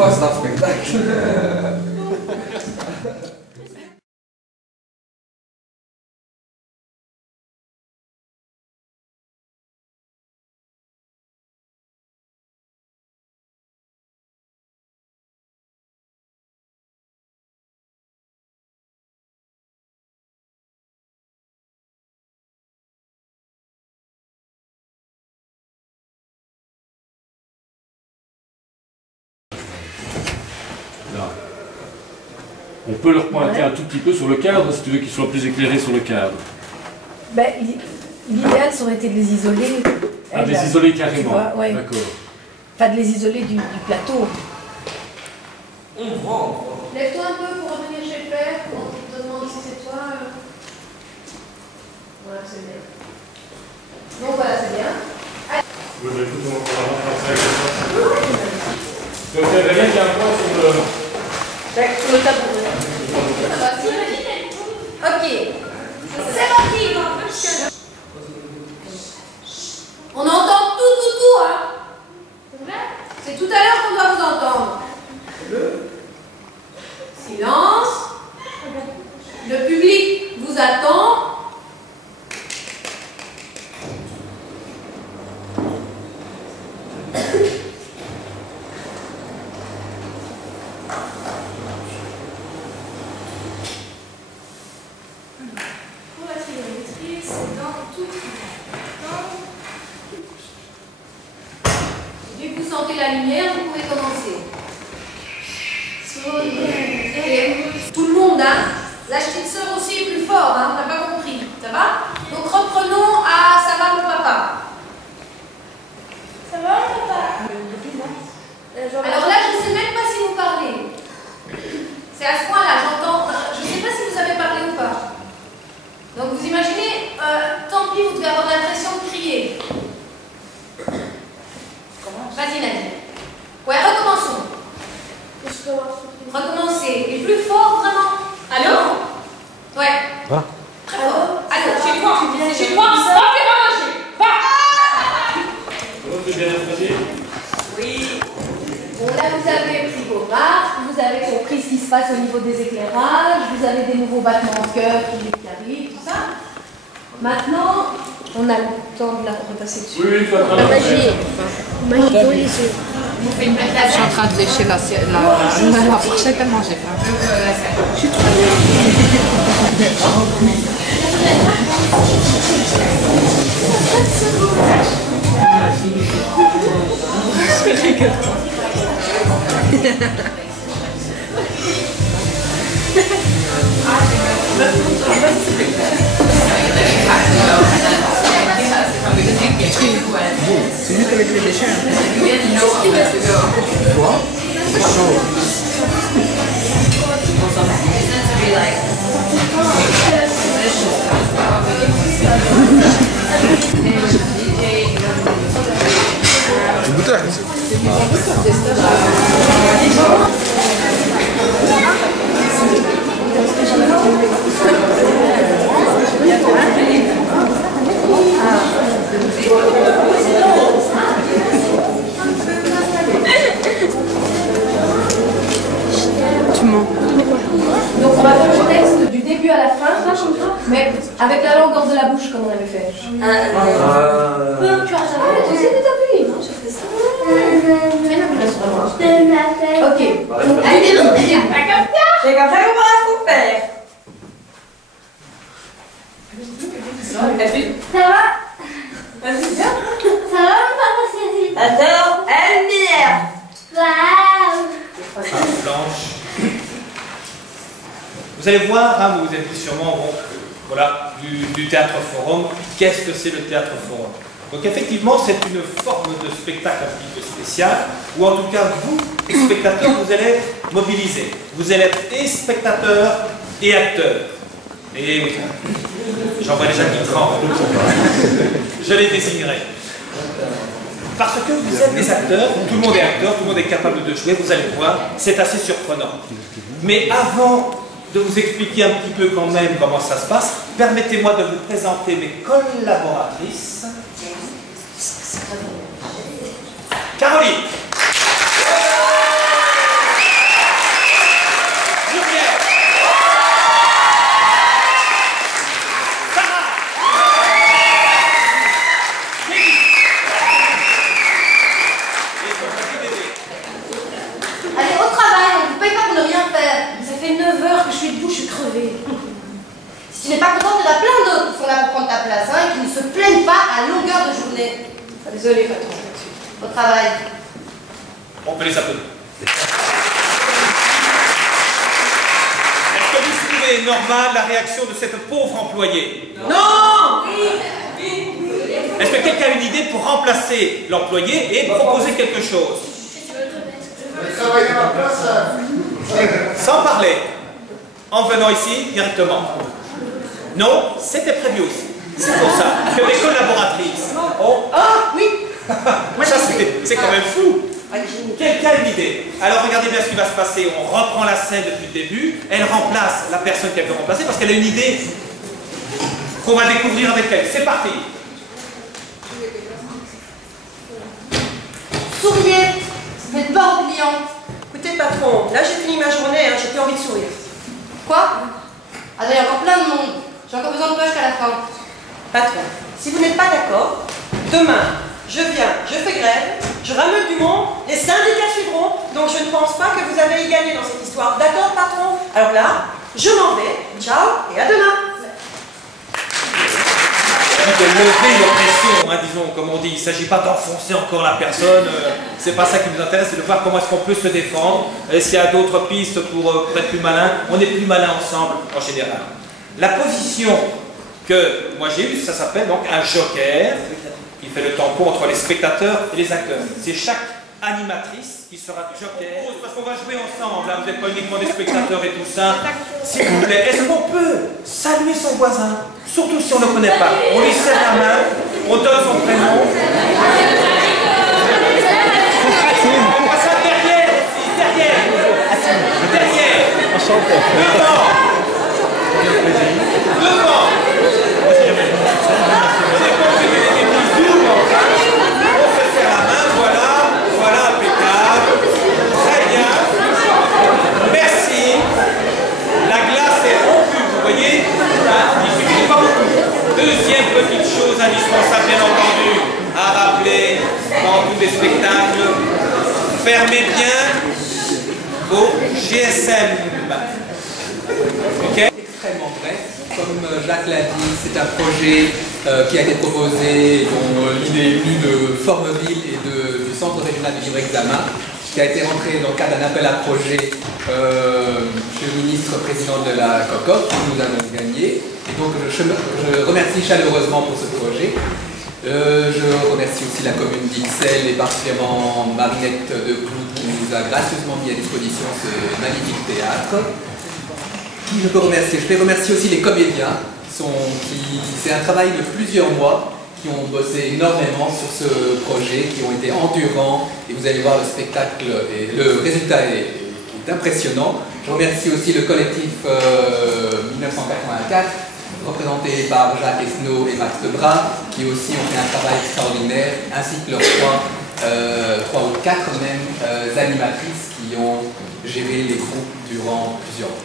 fois, c'est un spectacle. On peut leur pointer un tout petit peu sur le cadre, si tu veux qu'ils soient plus éclairés sur le cadre. Ben, l'idéal, ça aurait été de les isoler. Ah, de les isoler carrément, ouais. D'accord. Pas de les isoler du plateau. On Lève-toi un peu pour revenir chez le père, on te demande si c'est toi. Voilà, c'est bien. Donc voilà, c'est bien. Oui, mais écoute, on va rentrer avec ça. Donc, il y a un point sur le... Sur le tableau. Ok. C'est parti. On entend tout, hein. C'est vrai? C'est tout à l'heure qu'on doit vous entendre. Silence. Le public vous attend. Pour la trigonométrie, c'est dans tout. Dès que vous sentez la lumière, vous pouvez commencer. Et tout le monde, hein. La petite sœur aussi est plus fort, hein. On n'a pas compris. Ça va? Donc reprenons à ça va mon papa. Ça va, papa? Alors là, je ne sais même pas si vous parlez. C'est à ce point-là, j'entends. Je ne sais pas si vous avez parlé ou pas. Donc vous imaginez, tant pis, vous devez avoir l'impression de crier. Vas-y Nadine. Ouais, recommençons. Recommencez. Et plus fort, vraiment. Allô? Ouais. Voilà. Très fort. Allô, chez toi. C'est Chez toi. Va faire à manger. Va. C'est bien expliqué. Oui. Bon, là, vous avez pris vos marques, vous avez compris ce qui se passe au niveau des éclairages, vous avez des nouveaux battements de cœur qui arrivent, tout ça. Maintenant, on a le temps de la repasser dessus. Oui, tu vas travailler. Je suis en train de lécher la fourchette tellement j'ai faim. Je suis trop C'est juste avec les déchets. Quoi? C'est chaud. C'est bouteille. Tu mens. Donc on va faire le texte du début à la fin, mais avec la langue hors de la bouche comme on avait fait. Tu as jamais essayé de t'appuyer? Non, je fais ça. Ok. Donc, allez, C'est comme ça qu'on va tout faire. Ça va? Vas-y, viens. Ça va, papa chéri? Attends, elle m'énerve. Waouh! Blanche. Vous allez voir, hein, vous vous êtes dit sûrement, bon, voilà, du théâtre forum. Qu'est-ce que c'est le théâtre forum? Donc effectivement, c'est une forme de spectacle un petit peu spécial, où en tout cas, vous, spectateurs, vous allez être mobilisés. Vous allez être et spectateurs et acteurs. Et oui, j'en vois déjà qui tremblent. Je les désignerai. Parce que vous êtes des acteurs, tout le monde est acteur, tout le monde est capable de jouer, vous allez voir, c'est assez surprenant. Mais avant de vous expliquer un petit peu quand même comment ça se passe, permettez-moi de vous présenter mes collaboratrices. Caroline. fait 9 heures que je suis debout, je suis crevée. Si tu n'es pas contente, il y en a plein d'autres qui sont là pour prendre ta place, hein, et qui ne se plaignent pas à longueur de journée. Désolée, patron, là-dessus. Au travail. On peut les applaudir. Est-ce que vous trouvez normal la réaction de cette pauvre employée? Non. Est-ce que quelqu'un a une idée pour remplacer l'employé et proposer quelque chose? Sans parler, en venant ici directement. Non, c'était prévu aussi. C'est pour ça que les collaboratrices ont... Ah, oui. Ça, c'est quand même fou. Quelqu'un a une idée? Alors regardez bien ce qui va se passer. On reprend la scène depuis le début. Elle remplace la personne qu'elle veut remplacer parce qu'elle a une idée qu'on va découvrir avec elle. C'est parti. Souriez, vous n'êtes pas oubliante. Écoutez, patron, là j'ai fini ma journée, hein, j'ai plus envie de sourire. Quoi? Ah, il y a encore plein de monde. J'ai encore besoin de toi jusqu'à la fin. Patron, si vous n'êtes pas d'accord, demain, je viens, je fais grève, je rameute du monde, les syndicats suivront, donc je ne pense pas que vous avez gagné dans cette histoire. D'accord, patron? Alors là, je m'en vais, ciao et à demain. De lever l'oppression, hein, disons, comme on dit. Il ne s'agit pas d'enfoncer encore la personne. C'est pas ça qui nous intéresse, c'est de voir comment est-ce qu'on peut se défendre. Est-ce qu'il y a d'autres pistes pour être plus malin? On est plus malin ensemble, en général. La position que moi j'ai eue, ça s'appelle donc un joker. Il fait le tampon entre les spectateurs et les acteurs. C'est chaque animatrice qui sera du joker. Parce qu'on va jouer ensemble, là, vous n'êtes pas uniquement des spectateurs et tout ça. S'il vous plaît, est-ce qu'on peut saluer son voisin? Surtout si on ne le connaît pas. On lui serre la main, on donne son prénom. On passe ça derrière aussi, derrière. Derrière. Devant. Devant. On se serre la main, voilà, impeccable. Très bien. Merci. La glace est rompue, vous voyez. Il suffit pas beaucoup. Deuxième petite chose indispensable, bien entendu, à rappeler dans tous les spectacles, fermez bien vos GSM. Ok? Extrêmement bref. Comme Jacques l'a dit, c'est un projet qui a été proposé, dont l'idée est venue de Formeville et du Centre régional du libre examen, qui a été rentré dans le cadre d'un appel à projet chez le ministre président de la COCOP, que nous avons gagné. Et donc je remercie chaleureusement pour ce projet. Je remercie aussi la commune d'Ixelles et particulièrement Marinette de Cloud qui nous a gracieusement mis à disposition ce magnifique théâtre. Qui je peux remercier? Je vais remercier aussi les comédiens. C'est un travail de plusieurs mois qui ont bossé énormément sur ce projet, qui ont été endurants, et vous allez voir le spectacle et le résultat est impressionnant. Je remercie aussi le collectif 1984, représenté par Jacques Esnault et Max Debras, qui aussi ont fait un travail extraordinaire, ainsi que leurs trois ou quatre même animatrices qui ont géré les groupes durant plusieurs mois.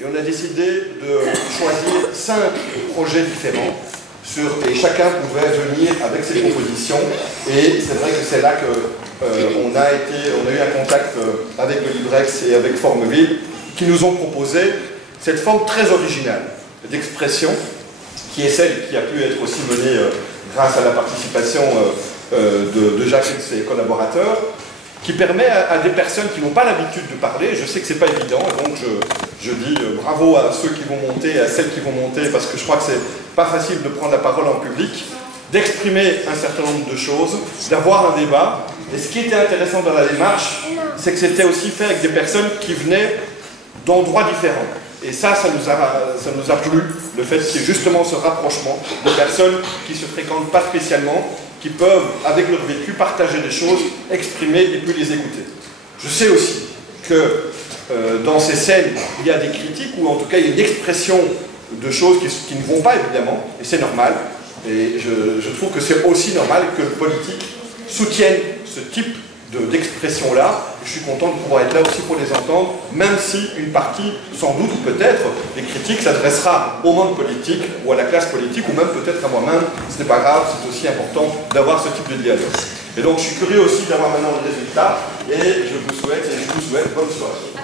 Et on a décidé de choisir 5 projets différents et chacun pouvait venir avec ses propositions. Et c'est vrai que c'est là qu'on a eu un contact avec le Librex et avec Formeville qui nous ont proposé cette forme très originale d'expression qui est celle qui a pu être aussi menée grâce à la participation de Jacques et de ses collaborateurs, qui permet à des personnes qui n'ont pas l'habitude de parler, je sais que c'est pas évident, et donc je dis bravo à ceux qui vont monter, à celles qui vont monter, parce que je crois que c'est pas facile de prendre la parole en public, d'exprimer un certain nombre de choses, d'avoir un débat. Et ce qui était intéressant dans la démarche, c'est que c'était aussi fait avec des personnes qui venaient d'endroits différents. Et ça nous a plu, le fait qu'il y ait justement ce rapprochement de personnes qui ne se fréquentent pas spécialement, qui peuvent, avec leur vécu, partager des choses, exprimer et puis les écouter. Je sais aussi que dans ces scènes, il y a des critiques, ou en tout cas il y a une expression de choses qui ne vont pas évidemment, et c'est normal. Et je trouve que c'est aussi normal que le politique soutienne ce type d'expression-là. Je suis content de pouvoir être là aussi pour les entendre, même si une partie, sans doute, peut-être, des critiques s'adressera au monde politique ou à la classe politique, ou même peut-être à moi-même. Ce n'est pas grave, c'est aussi important d'avoir ce type de dialogue. Et donc je suis curieux aussi d'avoir maintenant le résultat, et je vous souhaite bonne soirée.